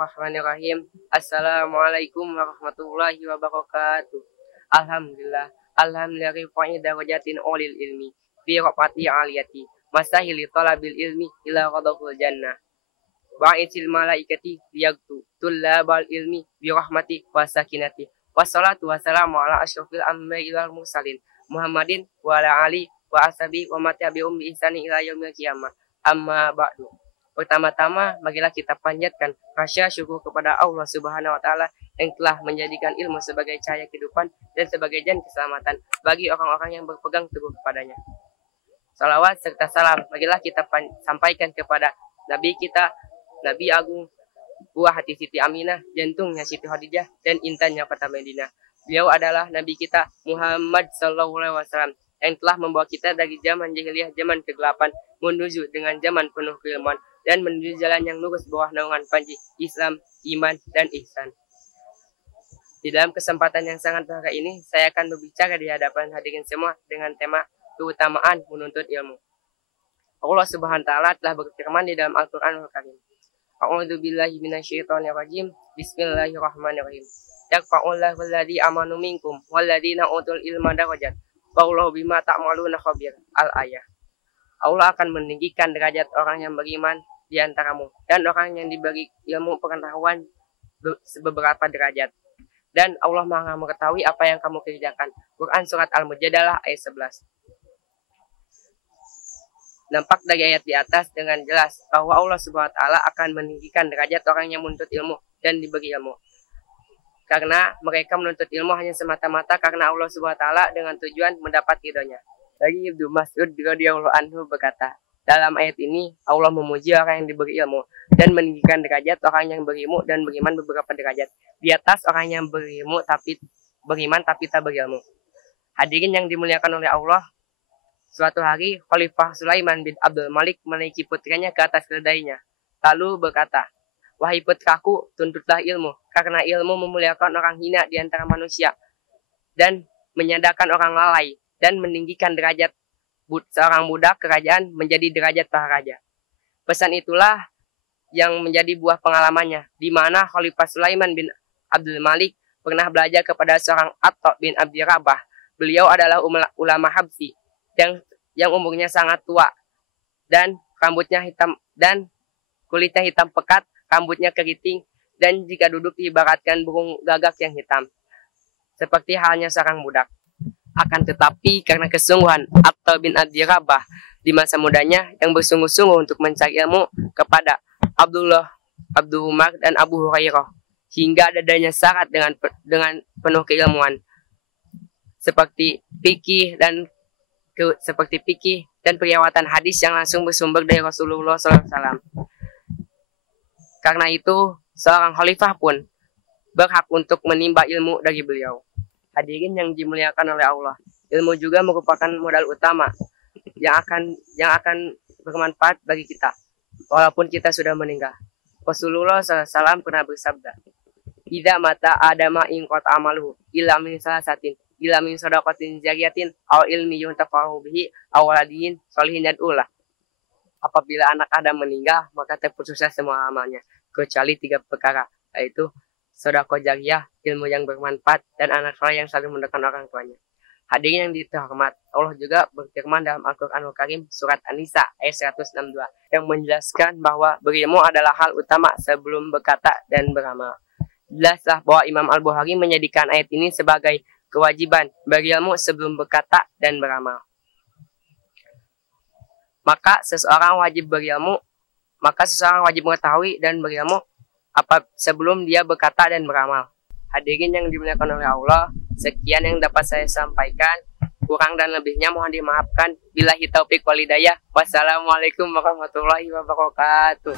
Bismillahirrahmanirrahim. Assalamualaikum warahmatullahi wabarakatuh. Alhamdulillah. Alhamdulillah rifa'i darajatin ulil ilmi fi rafati aliyati masahili talabil ilmi ila ghadahul jannah. Ba'isil malaikati liyagtu tullabal ilmi bi rahmati wa sakinati. Wassalatu wassalamu ala asyrafil anbiya'i wal mursalin Muhammadin wa ala ali wa ashabi wa matabi'um bi ihsani ila yaumil qiyamah. Amma ba'du. Pertama-tama, marilah kita panjatkan rasa syukur kepada Allah Subhanahu wa Ta'ala yang telah menjadikan ilmu sebagai cahaya kehidupan dan sebagai jalan keselamatan bagi orang-orang yang berpegang teguh kepadanya. Salawat serta salam marilah kita sampaikan kepada Nabi kita, Nabi Agung, buah hati Siti Aminah, jantungnya Siti Khadijah, dan intannya kota Madinah. Beliau adalah Nabi kita Muhammad SAW yang telah membawa kita dari zaman jahiliyah, zaman kegelapan, menuju dengan zaman penuh keilmuan dan menuju jalan yang lurus bawah naungan panji Islam, iman, dan ihsan. Di dalam kesempatan yang sangat berharga ini, saya akan berbicara di hadapan hadirin semua dengan tema keutamaan menuntut ilmu. Allah Subhanahu wa Ta'ala telah berfirman di dalam Al-Qur'anul Karim. A'udzu billahi minasyaitonir rajim. Bismillahirrahmanirrahim. Yarfa'ullahu alladzi amanu minkum walladzina utul ilma darajat. Wallahu bima ta'maluna khabir. Al-ayah. Allah akan meninggikan derajat orang yang beriman di antaramu dan orang yang diberi ilmu pengetahuan beberapa derajat. Dan Allah Maha mengetahui apa yang kamu kerjakan. Quran surat Al-Mujadalah ayat 11. Nampak dari ayat di atas dengan jelas bahwa Allah Subhanahu wa Ta'ala akan meninggikan derajat orang yang menuntut ilmu dan diberi ilmu. Karena mereka menuntut ilmu hanya semata-mata karena Allah Subhanahu wa Ta'ala dengan tujuan mendapat ridhonya. Dari Ibnu Mas'ud radhiyallahu anhu berkata, dalam ayat ini Allah memuji orang yang diberi ilmu dan meninggikan derajat orang yang berilmu dan beriman beberapa derajat di atas orang yang berilmu tapi beriman tapi tak berilmu. Hadirin yang dimuliakan oleh Allah, suatu hari Khalifah Sulaiman bin Abdul Malik menaiki putranya ke atas keledainya, lalu berkata, "Wahai putraku, tuntutlah ilmu, karena ilmu memuliakan orang hina di antara manusia dan menyandarkan orang lalai dan meninggikan derajat seorang budak kerajaan menjadi derajat para raja." Pesan itulah yang menjadi buah pengalamannya, di mana Khalifah Sulaiman bin Abdul Malik pernah belajar kepada seorang Atta bin Abi Rabah. Beliau adalah ulama Habsyi yang umurnya sangat tua dan rambutnya hitam dan kulitnya hitam pekat, rambutnya keriting, dan jika duduk diibaratkan burung gagak yang hitam, seperti halnya seorang budak. Akan tetapi karena kesungguhan Atta bin Abi Rabah di masa mudanya yang bersungguh-sungguh untuk mencari ilmu kepada Abdul Umar dan Abu Hurairah, hingga dadanya syarat dengan penuh keilmuan seperti fikih dan periwayatan hadis yang langsung bersumber dari Rasulullah SAW. Karena itu seorang khalifah pun berhak untuk menimba ilmu dari beliau. Hadirin yang dimuliakan oleh Allah, ilmu juga merupakan modal utama yang akan bermanfaat bagi kita walaupun kita sudah meninggal. Rasulullah SAW pernah bersabda, "Idza mata adama in qata amaluhu illa min salasatin, illa min shadaqatin jariyatin aw ilmi yuntafa'u bihi aw waladin sholihin yad'ulah." Apabila anak Adam meninggal, maka terputuslah semua amalnya kecuali 3 perkara, yaitu sedekah jariyah, ilmu yang bermanfaat, dan anak soleh yang selalu mendoakan orang tuanya. Hadirin yang diterhormat, Allah juga berfirman dalam Al-Qur'anul Karim surat An-Nisa ayat 162 yang menjelaskan bahwa berilmu adalah hal utama sebelum berkata dan beramal. Jelaslah bahwa Imam Al-Bukhari menjadikan ayat ini sebagai kewajiban berilmu sebelum berkata dan beramal. Maka seseorang wajib mengetahui dan berilmu sebelum dia berkata dan beramal. Hadirin yang dimuliakan oleh Allah, sekian yang dapat saya sampaikan. Kurang dan lebihnya mohon dimaafkan. Billahi taufik wal hidayah. Wassalamualaikum warahmatullahi wabarakatuh.